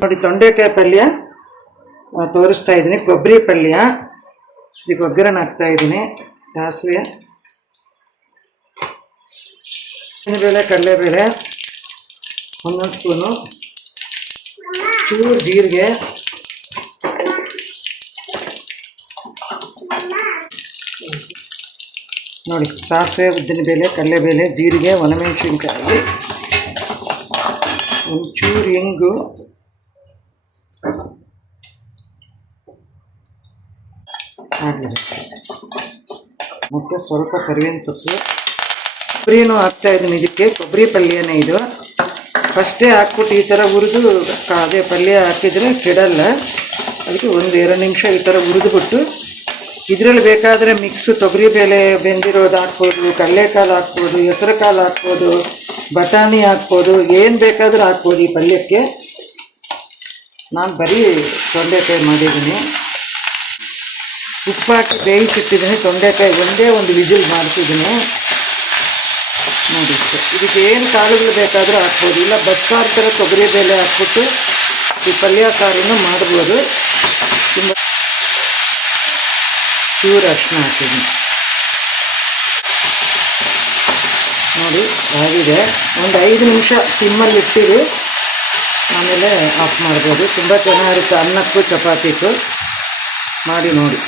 ನೋಡಿ ತೊಂಡೆಕಾಯಿ ಪಲ್ಯ ತೋರಿಸ್ತಾ ಇದ್ದೀನಿ. ಕೊಬ್ಬರಿ ಪಲ್ಯ, ಇದಕ್ಕೆ ಒಗ್ಗರಣೆ ಹಾಕ್ತಾ ಇದ್ದೀನಿ. ಸಾಸಿವೆ, ಬೇಳೆ, ಕಡಲೆಬೇಳೆ, ಒಂದೊಂದು ಸ್ಪೂನು, ಚೂರು ಜೀರಿಗೆ, ನೋಡಿ ಸಾಸಿವೆ, ಉದ್ದಿನಬೇಳೆ, ಕಡಲೆಬೇಳೆ, ಜೀರಿಗೆ, ಒಣಮೆಣಸಿನ್ಕಾಯಿ, ಒಂಚೂರು ಇಂಗು, ಮತ್ತು ಸ್ವಲ್ಪ ಕರಿಬೇವಿನ ಸೊಪ್ಪು, ಕೊಬ್ಬರಿನೂ ಹಾಕ್ತಾಯಿದ್ದೀನಿ. ಇದಕ್ಕೆ ಕೊಬ್ಬರಿ ಪಲ್ಯನೇ ಇದು. ಫಸ್ಟೇ ಹಾಕ್ಬಿಟ್ಟು ಈ ಥರ ಹುರಿದು ಅದೇ ಪಲ್ಯ ಹಾಕಿದರೆ ಕೆಡಲ್ಲ. ಅದಕ್ಕೆ 1-2 ನಿಮಿಷ ಈ ಥರ ಹುರಿದುಬಿಟ್ಟು ಇದರಲ್ಲಿ ಬೇಕಾದರೆ ಮಿಕ್ಸು ತೊಗರಿಬೇಳೆ ಬೆಂದಿರೋದು ಹಾಕ್ಬೋದು, ಕಡಲೆಕಾಳು ಹಾಕ್ಬೋದು, ಹೆಸರು ಕಾಳು ಹಾಕ್ಬೋದು, ಬಟಾಣಿ ಹಾಕ್ಬೋದು, ಏನು ಬೇಕಾದರೂ ಹಾಕ್ಬೋದು ಈ ಪಲ್ಯಕ್ಕೆ. ನಾನು ಬರೀ ತೊಂಡೆಕಾಯಿ ಮಾಡಿದ್ದೀನಿ. ಉಪ್ಪು ಹಾಕಿ ಬೇಯಿಸಿಟ್ಟಿದ್ದೀನಿ. ತೊಂಡೆಕಾಯಿ ಒಂದೇ ಒಂದು ವಿಜಿಲ್ ಮಾಡ್ತಿದ್ದೀನಿ. ನೋಡಿ, ಇದಕ್ಕೆ ಏನು ಕಾಳುಗಳು ಬೇಕಾದರೂ ಹಾಕ್ಬೋದು. ಇಲ್ಲ ಬಸ್ಸಾರು ಥರ ತೊಗರಿಬೇಳೆ ಹಾಕ್ಬಿಟ್ಟು ಈ ಪಲ್ಯ ಸಾರನ್ನು ಮಾಡ್ಬೋದು. ತುಂಬ ಚೂರು ಅರಿಶಿನ ಹಾಕಿದ್ದೀನಿ. ನೋಡಿ ಆಗಿದೆ. ಒಂದು 5 ನಿಮಿಷ ಸಿಮ್ಮಲ್ಲಿ ಇಟ್ಟಿರಿ, ಆಮೇಲೆ ಆಫ್ ಮಾಡ್ಬೋದು. ತುಂಬ ಚೆನ್ನಾಗಿರುತ್ತೆ ಅನ್ನಕ್ಕೂ ಚಪಾತಿಗೂ. ಮಾಡಿ ನೋಡಿ.